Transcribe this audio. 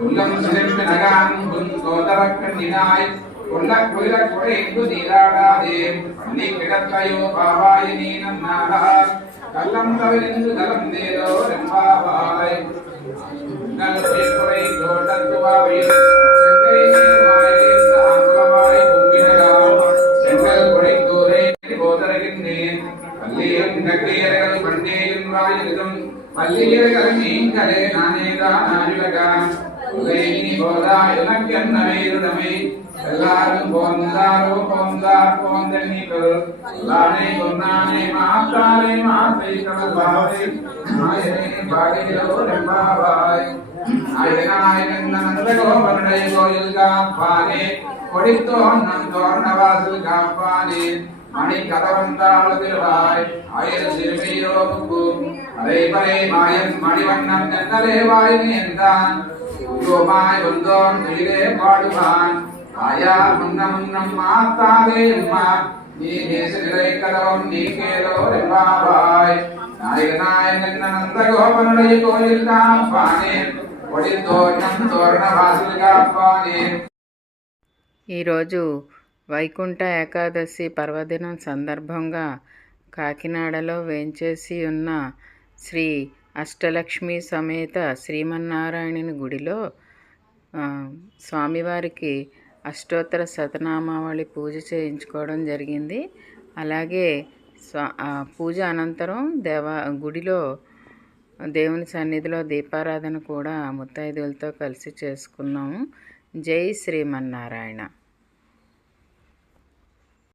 உள்ளம் சிறப்பு நகான் சோதரக்கண்ணினாய் கொள்ள குயில குறைந்து நீராடாதே நீ கிடத்தையோ பாவாய் நீ நன்னாடார் கள்ளம் தவிர்ந்து கலந்தேரோ ரெம்பாவாய் குறை தோட்டத்துவாவே செங்கை நீர்வாயிலிருந்து ஆங்குலமாய் கும்பினகாம் செங்கல் குடைத்தூரே போதரகின்றேன் பள்ளியும் கட்டியர்கள் பண்டேயும் வாயிலும் பள்ளியர்கள் நீங்களே நானேதான் ஆயுலகாம் உதயி போதா எனக்கு என்னமே எல்லாரும் போந்தாரோ போந்தார் போந்தன்னிகள் லானை கொன்னானே மாத்தாரே மாத்தை கடல்பாவை ஆயனே பாடியோ ரெம்பாவாய் ஆயனாயன் நந்த கோபனுடைய கோயில் காப்பானே கொடித்தோன் நம் தோரணவாசல் காப்பானே மணி கதவந்தாள் திருவாய் ஆயர் சிறுமையோ முக்கு அதை பறை மாயன் மணிவண்ணன் என்னலே வாயினி என்றான் யோமாய் வந்தோன் துயிலே பாடுவான் ஆயா முன்னம் மாத்தாதே அம்மா நீ நேச நிலை கதவம் நீ கேளோ ரெம்பாவாய் நாயகநாயகன் நந்த கோபனுடைய கோயில் காப்பானே ஒடித்தோன்னம் தோரண வாசல் காப்பானே. ఈరోజు వైకుంఠ ఏకాదశి పర్వదినం సందర్భంగా కాకినాడలో వేంచేసి ఉన్న శ్రీ అష్టలక్ష్మి సమేత శ్రీమన్నారాయణుని గుడిలో స్వామివారికి అష్టోత్తర శతనామావళి పూజ చేయించుకోవడం జరిగింది. అలాగే పూజ అనంతరం గుడిలో దేవుని సన్నిధిలో దీపారాధన కూడా ముత్తైదువులతో కలిసి చేసుకున్నాము. జై శ్రీమన్నారాయణ.